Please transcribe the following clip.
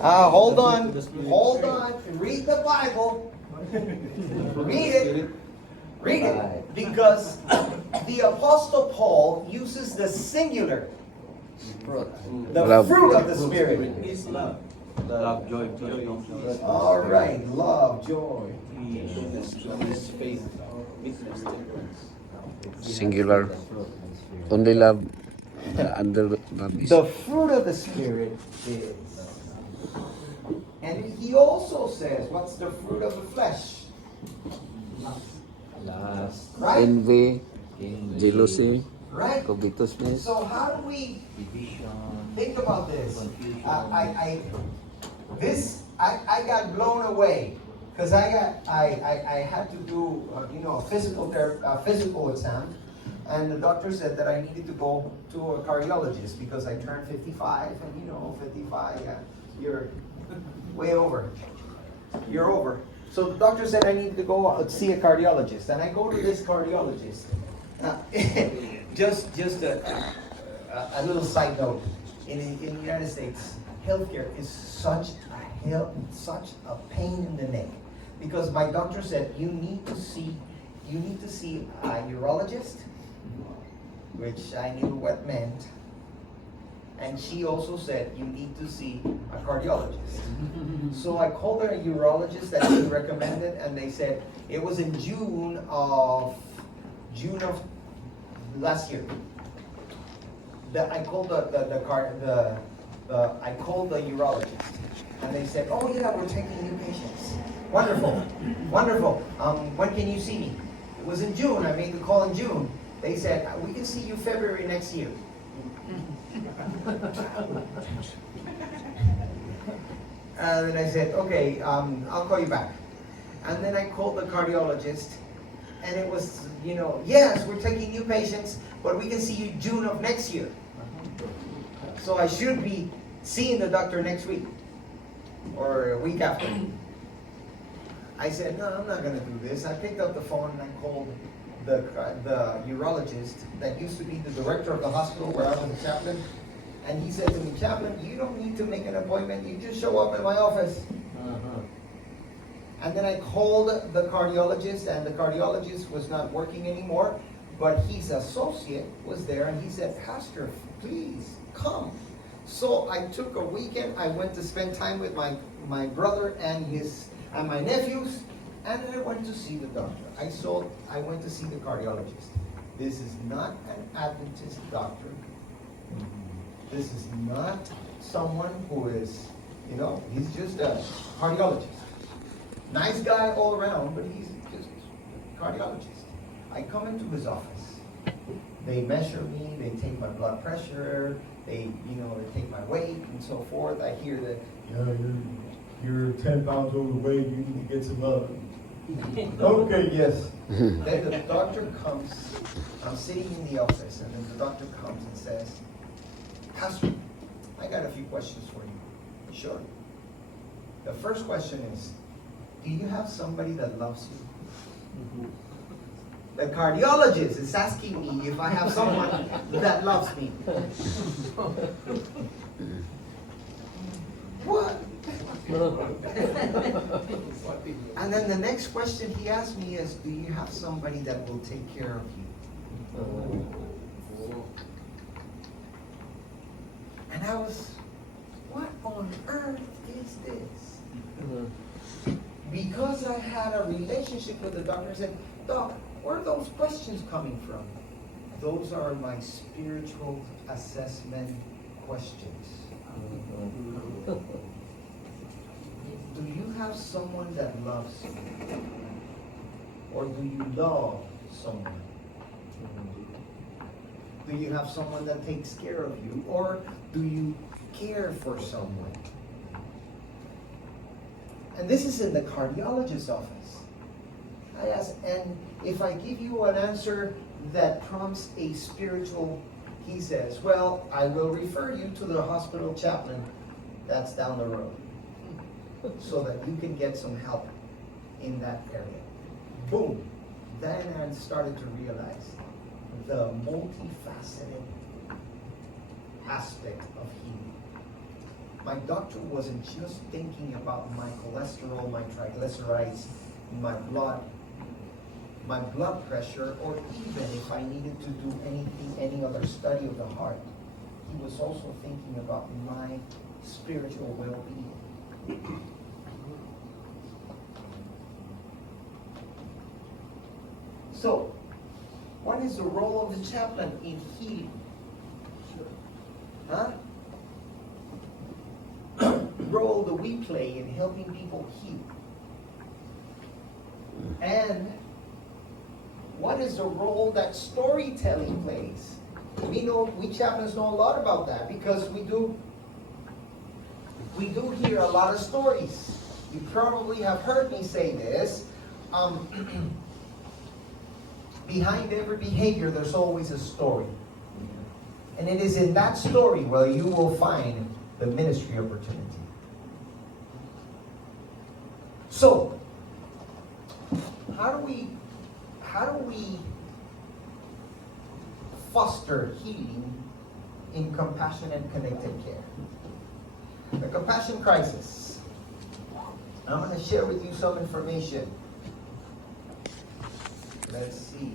Hold on. Hold on. Read the Bible. Read it. Read it. Because the Apostle Paul uses the singular. The fruit of the Spirit is love. Love, joy, peace. All right. Love, joy. Faith, meekness, temperance. Singular. Only love. Under love is. The fruit of the Spirit is. And he also says, what's the fruit of the flesh? Last, Right? Envy, jealousy, Right? covetousness. So how do we division, think about this? confusion. I got blown away because I had to do a physical exam, and the doctor said that I needed to go to a cardiologist because I turned 55, and 55, you're way over. You're over. So the doctor said I needed to go see a cardiologist, and I go to this cardiologist. Just a little side note. In the United States, healthcare is such a pain in the neck, because my doctor said you need to see a urologist, which I knew what meant, and she also said you need to see a cardiologist. So I called a urologist that she recommended, and they said it was in June of last year. I called I called the urologist, and they said, "Oh yeah, we're taking new patients." Wonderful, wonderful. When can you see me? It was in June. I made the call in June. They said we can see you February next year. And then I said, "Okay, I'll call you back." And then I called the cardiologist, and it was, yes, we're taking new patients, but we can see you June of next year. So I should be seeing the doctor next week or a week after. I said, no, I'm not going to do this. I picked up the phone and I called the urologist that used to be the director of the hospital where I was a chaplain. And he said to me, "Chaplain, you don't need to make an appointment. You just show up at my office." And then I called the cardiologist, and the cardiologist was not working anymore, but his associate was there, and he said, "Pastor, please come." So I took a weekend. I went to spend time with my brother and my nephews, and then I went to see the doctor. I went to see the cardiologist. This is not an Adventist doctor. This is not someone who is, he's just a cardiologist. Nice guy all around, but he's just a cardiologist. I come into his office. They measure me, they take my blood pressure, they take my weight and so forth. I hear that, you're 10 pounds overweight, you need to get some love. okay, yes. Then the doctor comes, I'm sitting in the office, and then the doctor comes and says, "Pastor, I got a few questions for you." Sure. The first question is, do you have somebody that loves you? The cardiologist is asking me if I have someone that loves me. What? And then the next question he asked me is, do you have somebody that will take care of you? And I was, what on earth is this? Because I had a relationship with the doctor, I said, "Doc, where are those questions coming from?" Those are my spiritual assessment questions. Do you have someone that loves you? Or do you love someone? Do you have someone that takes care of you? Or do you care for someone? And this is in the cardiologist's office. I ask, and if I give you an answer that prompts a spiritual, he says, "Well, I will refer you to the hospital chaplain that's down the road so that you can get some help in that area." Boom. Then I started to realize the multifaceted aspect of healing. my doctor wasn't just thinking about my cholesterol, my triglycerides, my blood pressure, or even if I needed to do any other study of the heart. He was also thinking about my spiritual well-being. So, what is the role of the chaplain in healing? Huh? Role that we play in helping people heal. And what is the role that storytelling plays? We chaplains know a lot about that because we do hear a lot of stories. You probably have heard me say this. Behind every behavior, there's always a story. And it is in that story where you will find the ministry opportunity. So, how do we foster healing in compassionate connected care? The compassion crisis. I'm going to share with you some information. Let's see.